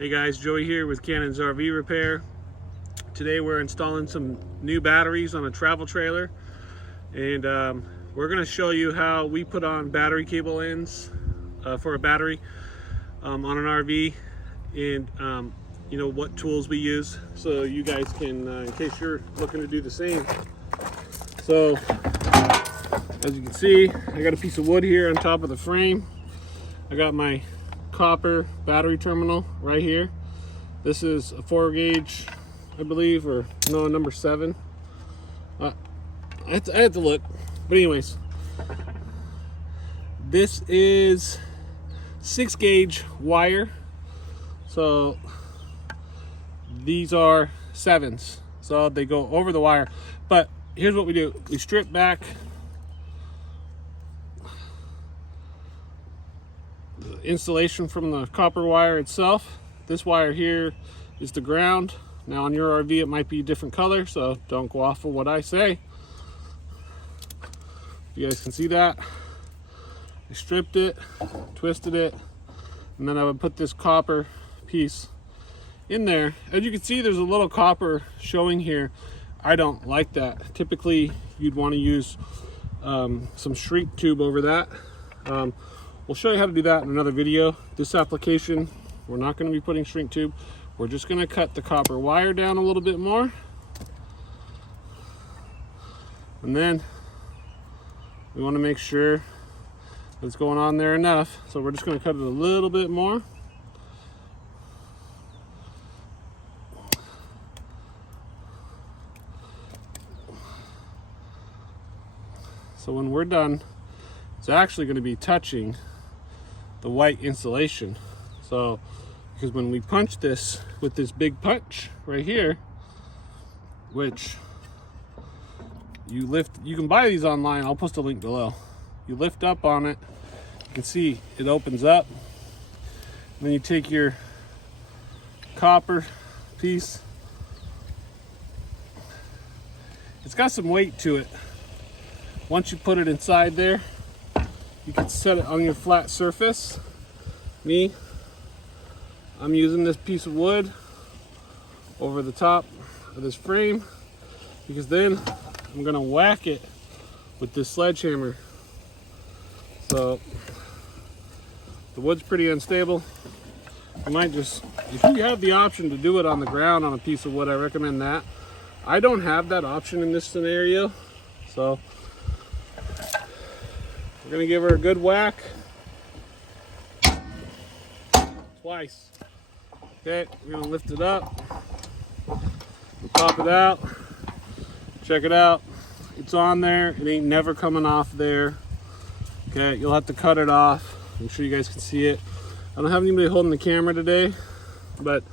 Hey guys, Joey here with Cannon's RV Repair. Today we're installing some new batteries on a travel trailer, and we're going to show you how we put on battery cable ends for a battery on an RV, and you know what tools we use, so you guys can, in case you're looking to do the same. So as you can see, I got a piece of wood here on top of the frame. I got my copper battery terminal right here. This is a 4 gauge, I believe, or no, number 7. I had to look, but anyways, this is 6 gauge wire, so these are 7s, so they go over the wire. But here's what we do: we strip back insulation from the copper wire itself. This wire here is the ground. Now on your RV it might be a different color, so don't go off of what I say. You guys can see that. I stripped it, twisted it, and then I would put this copper piece in there. As you can see, there's a little copper showing here. I don't like that. Typically you'd want to use some shrink tube over that. We'll show you how to do that in another video. This application, we're not going to be putting shrink tube. We're just going to cut the copper wire down a little bit more. And then we want to make sure it's going on there enough. So we're just going to cut it a little bit more. So when we're done, it's actually going to be touching the white insulation. So because when we punch this with this big punch right here, which you can buy these online, I'll post a link below. You lift up on it, you can see it opens up, and then you take your copper piece. It's got some weight to it. Once you put it inside there, you can set it on your flat surface. I'm using this piece of wood over the top of this frame, because then I'm gonna whack it with this sledgehammer. So the wood's pretty unstable. You might just, if you have the option to do it on the ground on a piece of wood, I recommend that. I don't have that option in this scenario, so we're gonna give her a good whack twice. Okay, we're gonna lift it up, pop it out, check it out. It's on there, it ain't never coming off there. Okay, you'll have to cut it off. I'm sure you guys can see it. I don't have anybody holding the camera today, but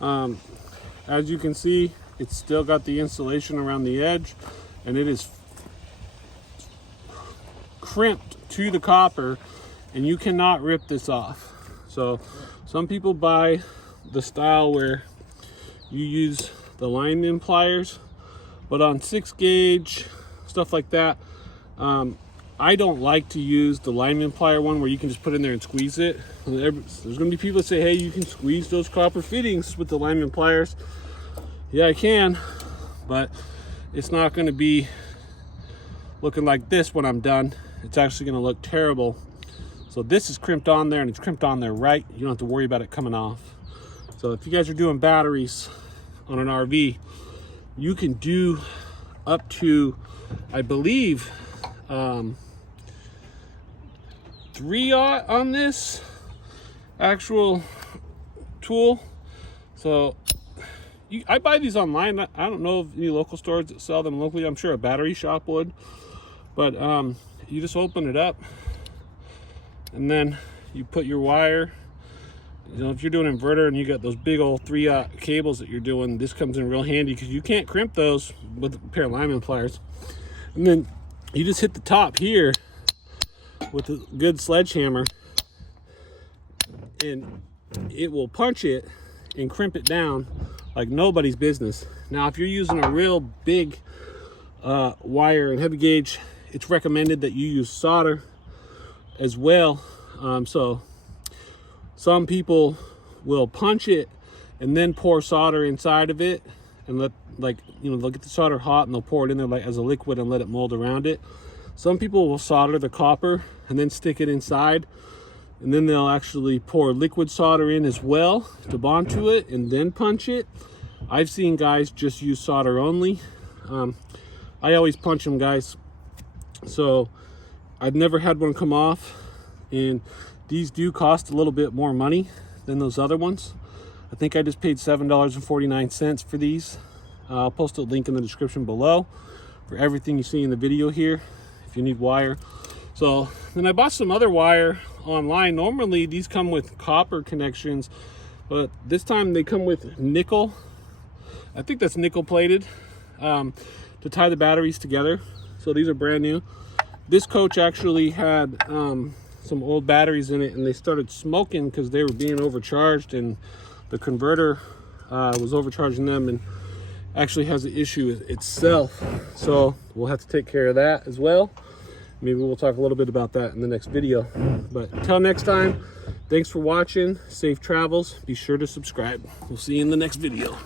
as you can see, it's still got the insulation around the edge, and it is crimped to the copper, and you cannot rip this off. So some people buy the style where you use the lineman pliers, but on 6 gauge stuff like that, I don't like to use the lineman plier one where you can just put in there and squeeze it. There's going to be people that say, hey, you can squeeze those copper fittings with the lineman pliers. Yeah, I can, but it's not going to be looking like this when I'm done. It's actually going to look terrible. So this is crimped on there, and it's crimped on there right. You don't have to worry about it coming off. So if you guys are doing batteries on an RV, you can do up to, I believe, 3/0 on this actual tool. So I buy these online. I don't know of any local stores that sell them locally. I'm sure a battery shop would, but you just open it up, and then you put your wire. You know, if you're doing an inverter and you got those big old 3/0 cables that you're doing, this comes in real handy, because you can't crimp those with a pair of lineman pliers. And then you just hit the top here with a good sledgehammer, and it will punch it and crimp it down like nobody's business. Now, if you're using a real big wire and heavy gauge, it's recommended that you use solder as well. So some people will punch it and then pour solder inside of it and let, like, you know, they'll get the solder hot and they'll pour it in there like as a liquid and let it mold around it. Some people will solder the copper and then stick it inside, and then they'll actually pour liquid solder in as well to bond to it and then punch it. I've seen guys just use solder only. I always punch them, guys. So I've never had one come off, and these do cost a little bit more money than those other ones. I think I just paid $7.49 for these. I'll post a link in the description below for everything you see in the video here if you need wire. So then I bought some other wire online. Normally these come with copper connections, but this time they come with nickel. I think that's nickel plated to tie the batteries together. So these are brand new. This coach actually had some old batteries in it, and they started smoking because they were being overcharged, and the converter was overcharging them and actually has an issue itself. So we'll have to take care of that as well. Maybe we'll talk a little bit about that in the next video. But until next time, thanks for watching. Safe travels. Be sure to subscribe. We'll see you in the next video.